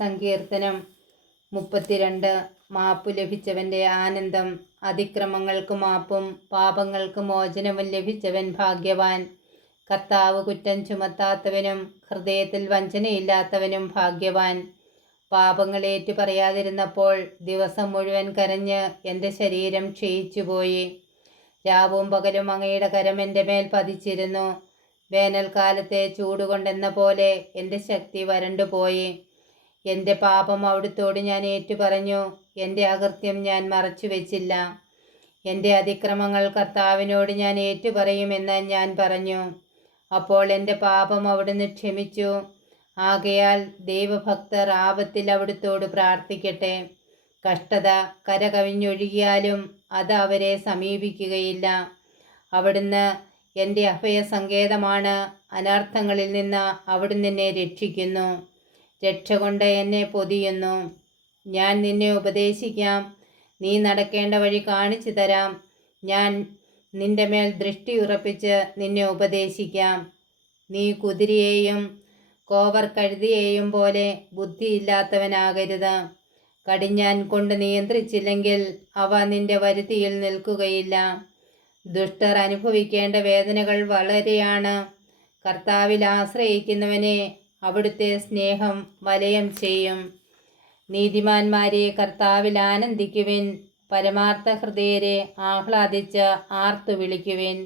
സങ്കീർത്തനം 32. മാപ്പു ലഭിച്ചവൻ്റെ ആനന്ദം. അതിക്രമങ്ങൾക്ക് മാപ്പും പാപങ്ങൾക്ക് മോചനവും ലഭിച്ചവൻ ഭാഗ്യവാൻ. കർത്താവ് കുറ്റം ചുമത്താത്തവനും ഹൃദയത്തിൽ വഞ്ചനയില്ലാത്തവനും ഭാഗ്യവാൻ. പാപങ്ങളേറ്റു പറയാതിരുന്നപ്പോൾ ദിവസം മുഴുവൻ കരഞ്ഞ് എൻ്റെ ശരീരം ക്ഷയിച്ചുപോയി. രാവും പകലും അങ്ങയുടെ കരം എൻ്റെ മേൽ പതിച്ചിരുന്നു. വേനൽക്കാലത്തെ ചൂടുകൊണ്ടെന്ന പോലെ എൻ്റെ ശക്തി വരണ്ടുപോയി. എൻ്റെ പാപം അവിടുത്തോട് ഞാൻ ഏറ്റുപറഞ്ഞു. എൻ്റെ അകൃത്യം ഞാൻ മറച്ചു വെച്ചില്ല. എൻ്റെ അതിക്രമങ്ങൾ കർത്താവിനോട് ഞാൻ ഏറ്റുപറയുമെന്ന് ഞാൻ പറഞ്ഞു. അപ്പോൾ എൻ്റെ പാപം അവിടുന്ന് ക്ഷമിച്ചു. ആകയാൽ ദൈവഭക്തർ ആപത്തിൽ അവിടുത്തോട് പ്രാർത്ഥിക്കട്ടെ. കഷ്ടത കരകവിഞ്ഞൊഴുകിയാലും അത് അവരെ സമീപിക്കുകയില്ല. അവിടുന്ന് എൻ്റെ അഭയസങ്കേതമാണ്. അനർത്ഥങ്ങളിൽ നിന്ന് അവിടുന്ന് എന്നെ രക്ഷിക്കുന്നു. രക്ഷ കൊണ്ട് എന്നെ പൊതിയുന്നു. ഞാൻ നിന്നെ ഉപദേശിക്കാം, നീ നടക്കേണ്ട വഴി കാണിച്ചു തരാം. ഞാൻ നിന്റെ മേൽ ദൃഷ്ടി ഉറപ്പിച്ച് നിന്നെ ഉപദേശിക്കാം. നീ കുതിരയെയും കോവർ കഴുതിയെയും പോലെ ബുദ്ധിയില്ലാത്തവനാകരുത്. കടിഞ്ഞാൻ കൊണ്ട് നിയന്ത്രിച്ചില്ലെങ്കിൽ അവ നിന്റെ വരുതിയിൽ നിൽക്കുകയില്ല. ദുഷ്ടർ അനുഭവിക്കേണ്ട വേദനകൾ വളരെയാണ്. കർത്താവിൽ ആശ്രയിക്കുന്നവനെ അവിടുത്തെ സ്നേഹം വലയം ചെയ്യും. നീതിമാന്മാരെ കർത്താവിൽ ആനന്ദിക്കുവിൻ. പരമാർത്ഥ ഹൃദയരെ ആഹ്ലാദിച്ച് ആർത്തു വിളിക്കുവിൻ.